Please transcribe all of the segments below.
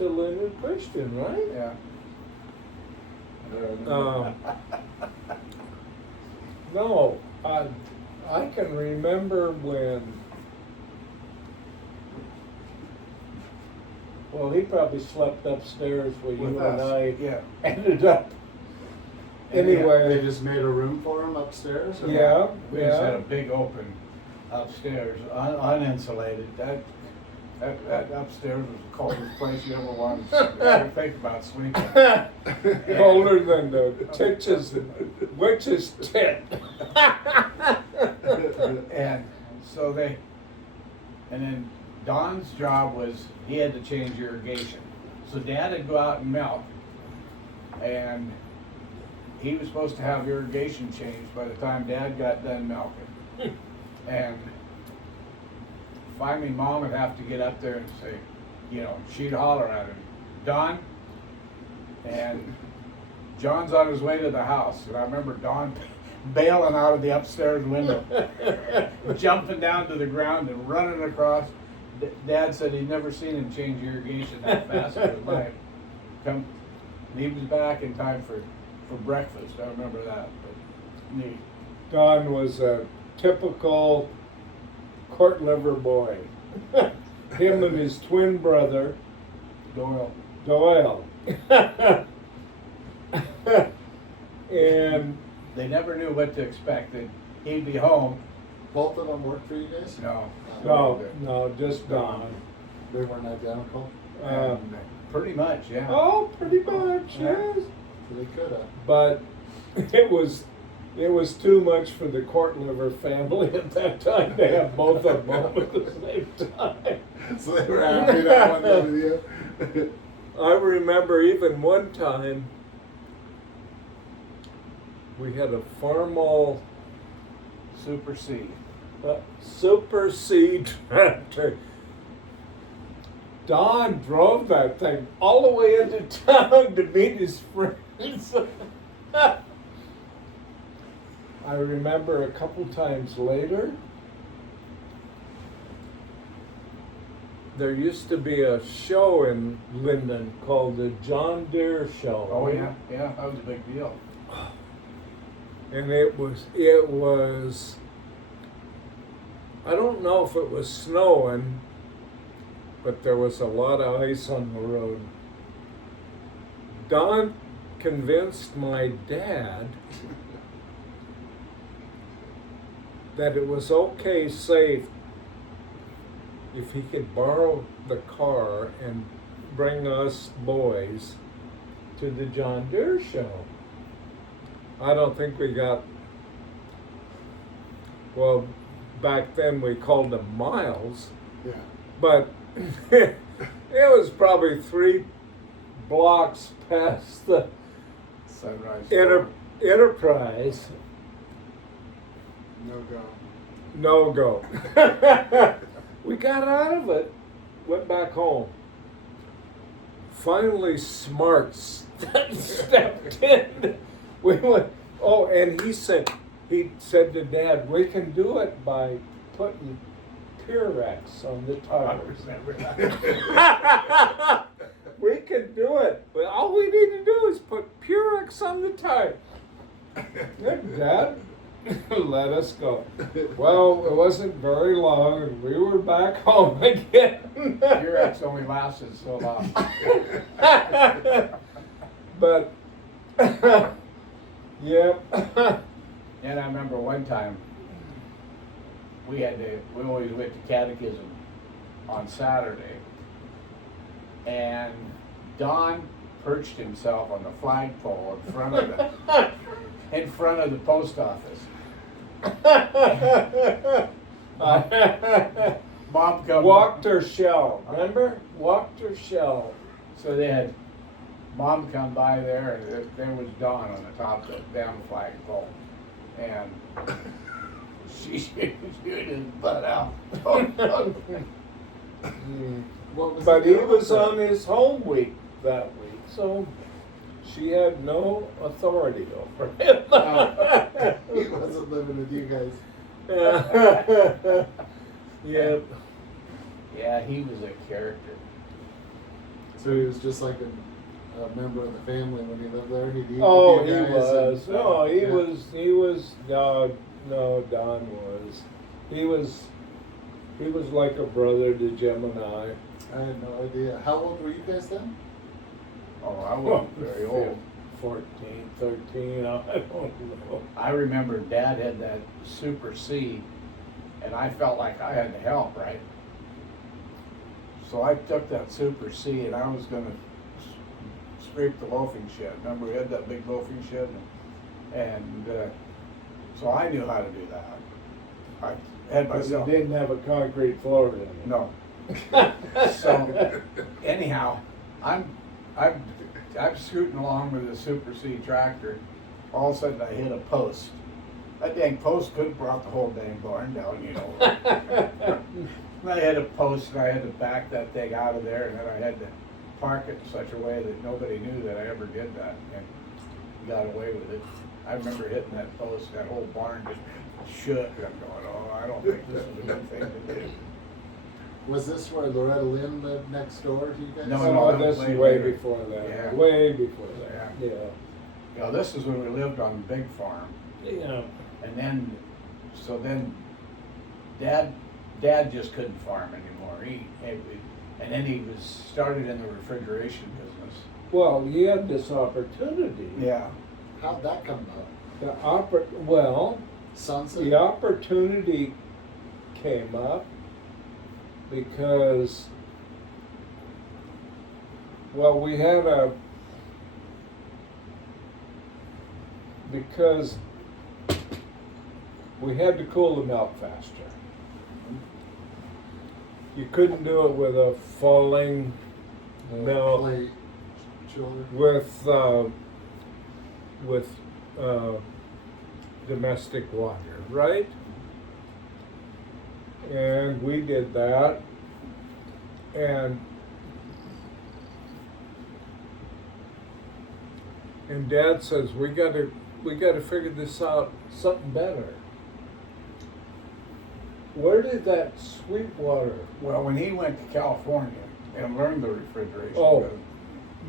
to Linden Christian, right? Yeah. No, I can remember when. Well, he probably slept upstairs where you With and us, I yeah. ended up. They Anyway, just made a room for him upstairs? Or? yeah, We just had a yeah. big open upstairs, uninsulated. That upstairs was the coldest place you ever wanted to ever think about sleeping. Colder than the witch's tent. And so and then Don's job was he had to change irrigation. So Dad would go out and milk, and he was supposed to have irrigation changed by the time Dad got done milking. And finally Mom would have to get up there and say, she'd holler at him, Don. And John's on his way to the house, and I remember Don bailing out of the upstairs window, jumping down to the ground and running across. Dad said he'd never seen him change irrigation that fast in his life. And he was back in time for breakfast. I remember that. But neat. Don was a typical court liver boy. Him and his twin brother, Doyle. And They never knew what to expect. He'd be home. Both of them worked for you guys? no, just Don. They weren't identical? Pretty much, yeah. Oh, pretty much, yes. They could have. But it was too much for the court liver family at that time to have both of them home at the same time. So they were happy to have one with you? I remember even one time we had a Farmall Super C. Super C tractor. Don drove that thing all the way into town to meet his friends. I remember a couple times later, there used to be a show in Linden called the John Deere Show. Oh yeah, that was a big deal. And it was, I don't know if it was snowing, but there was a lot of ice on the road. Don convinced my dad that it was okay, safe, if he could borrow the car and bring us boys to the John Deere Show. I don't think we got, well, back then we called them miles, Yeah. but it was probably 3 blocks past the Sunrise. Enterprise. No go. No go. We got out of it, went back home. Finally, Smart stepped in. We went, and he said to Dad, we can do it by putting Purex on the I tires. remember that. We can do it, but all we need to do is put Purex on the tire. Good, Dad. Let us go. Well, it wasn't very long, and we were back home again. Your ex only lasted so long. But, yep. And I remember one time we always went to catechism on Saturday, and Don perched himself on the flagpole in front of the post office. Mom come Walked her shell, remember? Walked her shell. So they had Mom come by there, and there was Dawn on the top of the damn flagpole, and she shoot his butt out. What was But the he deal was with on his home week that week, so she had no authority over him. that? He wasn't living with you guys. Yep. Yeah, he was a character. So he was just like a member of the family when he lived there. He'd eat Oh, with he you guys was. and- No, he yeah. was. No, Don was. He was like a brother to Jim and I. I had no idea. How old were you guys then? Oh, I wasn't very old. 14, 13, I don't know. I remember Dad had that Super C, and I felt like I had to help, right? So I took that Super C and I was gonna scrape the loafing shed. Remember we had that big loafing shed? And so I knew how to do that. I had Because he myself. didn't have a concrete floor in it. No. So anyhow, I'm scooting along with the Super C tractor. All of a sudden I hit a post. That dang post could have brought the whole dang barn down, you know. I hit a post and I had to back that thing out of there, and then I had to park it in such a way that nobody knew that I ever did that, and got away with it. I remember hitting that post, that whole barn just shook. I'm going, oh, I don't think this is a good thing to do. Was this where Loretta Lynn lived next door to you guys? No, No, that this was is way way later. before that. Yeah. Way before that. Yeah. Yeah. You know, this is when we lived on the big farm. Yeah. And then, so then, Dad just couldn't farm anymore. And then he was started in the refrigeration business. Well, you had this opportunity. Yeah. How'd that come about? Sunset? The opportunity came up because, we had because we had to cool the milk faster. You couldn't do it with a falling milk Plate, chiller? with domestic water, right? And we did that, and Dad says we gotta figure this out, something better. Where did that sweet water? Well, when he went to California and learned the refrigeration Oh. business,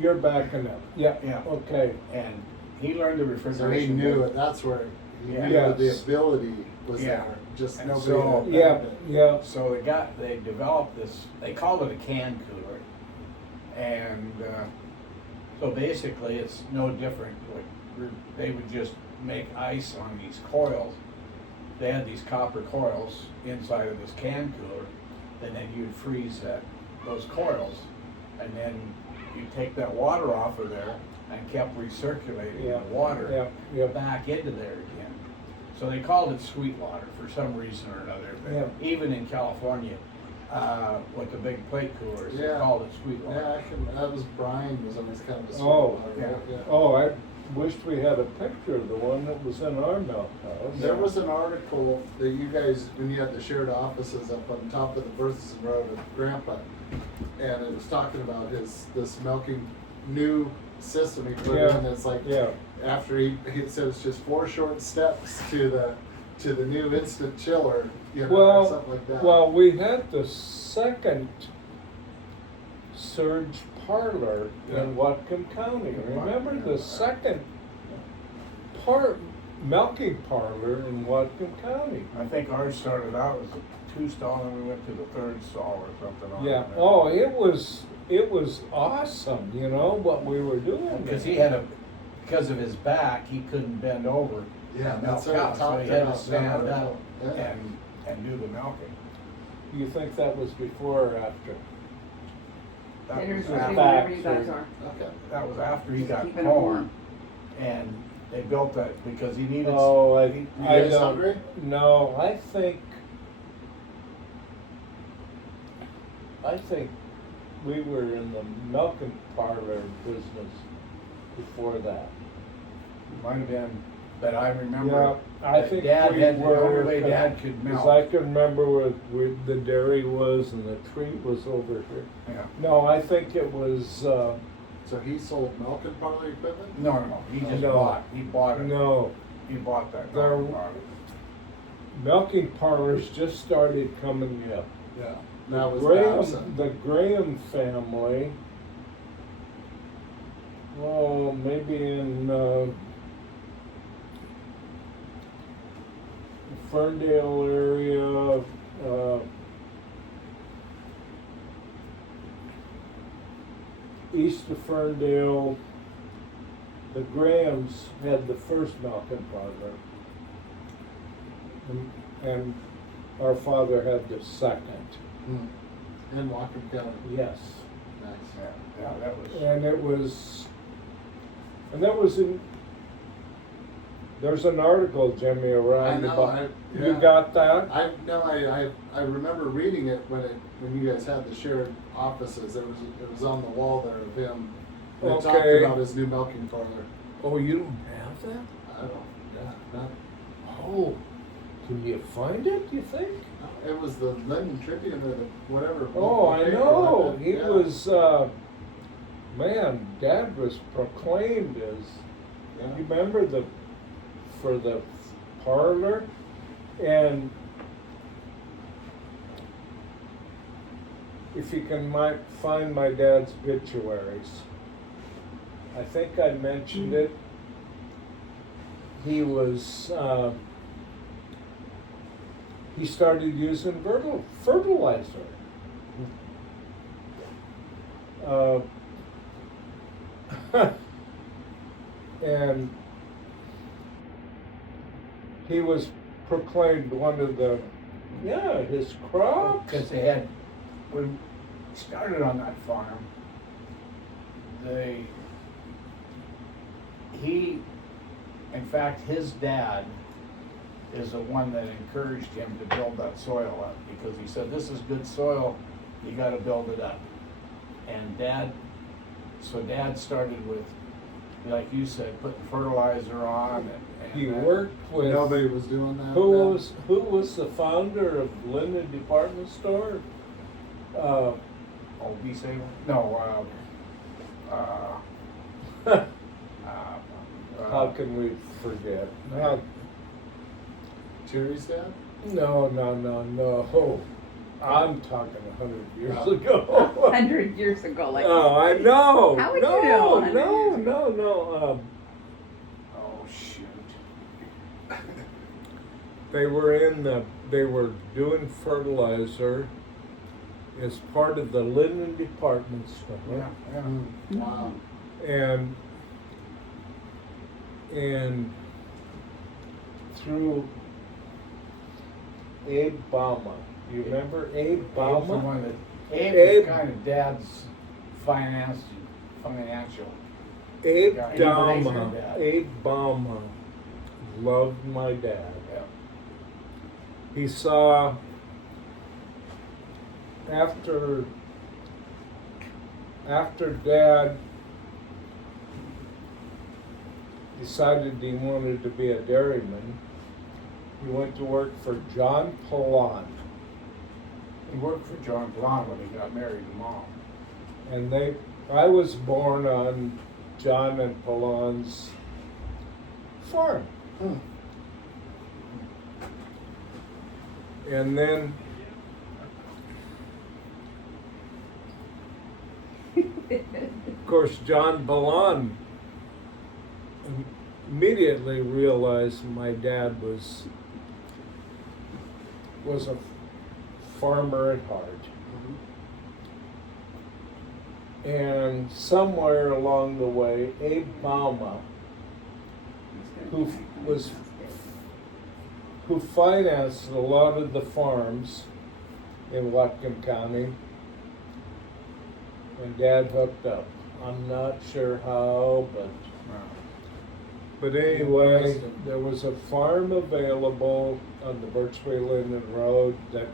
You're backing up. Yeah. Yeah. Okay. and he learned the So refrigeration. he knew business. it, that's where he Yeah. knew that the Yes. ability was Yeah. there, just And nobody so- had Yeah. done it. Yeah. So they developed this, they called it a can cooler. And so basically it's no different. Like, they would just make ice on these coils. They had these copper coils inside of this can cooler, and then you'd freeze those coils. And then you take that water off of there and kept recirculating Yeah. the water Yeah. Yeah. back into there again. So they called it sweet water for some reason or another. But Yeah. even in California, with the big plate coolers, they Yeah. called it sweet Yeah, water. that was Brian was always kind of a sweet Oh, water, right? yeah. Oh, I wished we had a picture of the one that was in our milk house. There was an article that you guys, when you had the shared offices up on top of the Berthelsen Road with Grandpa, and it was talking about this milking new system he put Yeah. in. It's like Yeah. after he said it's just 4 short steps to the new instant chiller, you know, or something like that. Well, we had the second Surge Parlor Yeah. in Whatcom County. Remember Yeah. the second milking parlor in Whatcom County? I think ours started out as a 2-stall and we went to the 3rd stall or something. on Yeah. it. Oh, it was awesome. You know what we were doing. Because because of his back, he couldn't bend over. Yeah, and that's milk what I cows, so talked he had to about, stand that up article. Yeah. and do the milking. You think that was before or after? That Dinner's was ready after, whenever you guys are. Okay. that was after he got Keeping it home, warm. and they built that because he needed. Oh, I You guys don't. hungry? No, I think we were in the milking parlor business before that. Might have been, but I remember. Yeah, I that think Dad we had, were. the only way Dad could Because milk. I can remember where the dairy was and the tree was over here. Yeah. No, I think it was, So he sold milk and parlor equipment? No, he just No. he bought it. no, He bought that. There- milking parlor. milking parlors just started coming up. Yeah. That was Graham, Babson. the Graham family oh, maybe in Ferndale area, east of Ferndale. The Grahams had the first milking parlor, and our father had the second. In Whatcom County. Yes. Nice. Yeah, that was. And that was in, there's an article, Jimmy, around I know, about, yeah. you got that? I remember reading it when you guys had the shared offices. It was on the wall there of him. And it talked Okay. about his new milking parlor. Oh, you don't have that? I don't. Yeah. Not. Oh, can you find it, you think? It was the London Tribune or the whatever. Oh, I paper, know, wasn't it? he Yeah. was, man, Dad was proclaimed as, Yeah. you remember for the parlor? And if you can find my dad's obituaries, I think I mentioned it. He was, he started using fertilizer. And he was proclaimed one of his crops. Because they had, when we started on that farm, in fact, his dad is the one that encouraged him to build that soil up, because he said, this is good soil, you gotta build it up. And Dad started with, like you said, putting fertilizer on and He that. worked with, Nobody was doing that. who then? was the founder of Linden Department Store? Oh, B. Sable? No, How can we forget? Jerry's dad? No. I'm talking 100 years Yeah. ago. 100 years ago, like. Oh, I know. How would you know 100 years ago? No. oh, shoot. They were doing fertilizer as part of the Linden Department Store. Yeah. Wow. And through Abe Bauma. You remember Abe Abe's the Bauma? one that, Abe Abe- was kind of Dad's financial. Abe Yeah, Abe raised my Bauma. dad. Abe Bauma loved my dad. Yeah. He saw after Dad decided he wanted to be a dairyman, he went to work for John Pallon. He worked for John Blond when he got married to Mom. And I was born on John and Pallon's farm. Hmm. And then of course, John Ballon immediately realized my dad was a farmer at heart. And somewhere along the way, Abe Bauma, who financed a lot of the farms in Whatcom County, and Dad hooked up. I'm not sure how, but anyway, there was a farm available on the Birchway Linden Road that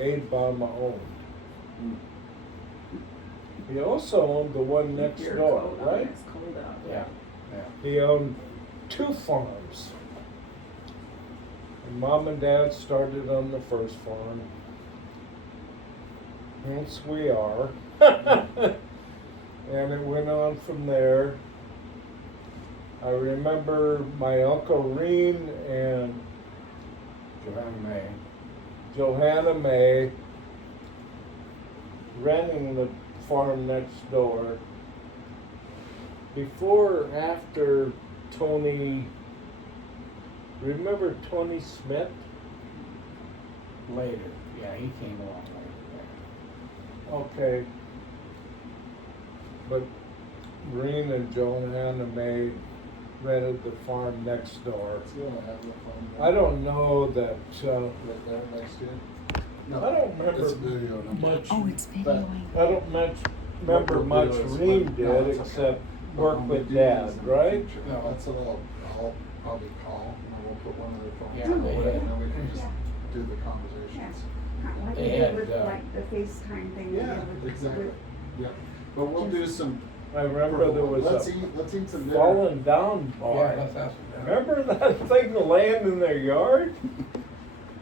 Abe Bauma owned. He also owned the one next You're door, cold out, right? It's cold out. Yeah. Yeah. He owned 2 farms. And Mom and Dad started on the first farm. Hence we are. And it went on from there. I remember my Uncle Reen and Johanna May renting the farm next door. before or after Tony, remember Tony Smith? Later, yeah, he came along later. Okay. But Green and Joanna May rented the farm next door. So you wanna have the phone? I don't know that, Right there next to you? No, I don't remember it's video number. much, Oh, it's But- videoing. I don't much, remember What much we'll do is Reem when- no, did, it's okay. except But work when we with do Dad, these in the right? future, No. That's what I'll probably call, and then we'll put one of their phones Yeah, in the they way, had- and then we can just Yeah. do the conversations. Like They we did had, with uh, like the FaceTime thing. we Yeah, did with- exactly, with- yep. But we'll do some. I remember there was Let's a eat some dinner. fallen down Yeah, bar. let's ask him. Remember that thing laying in their yard?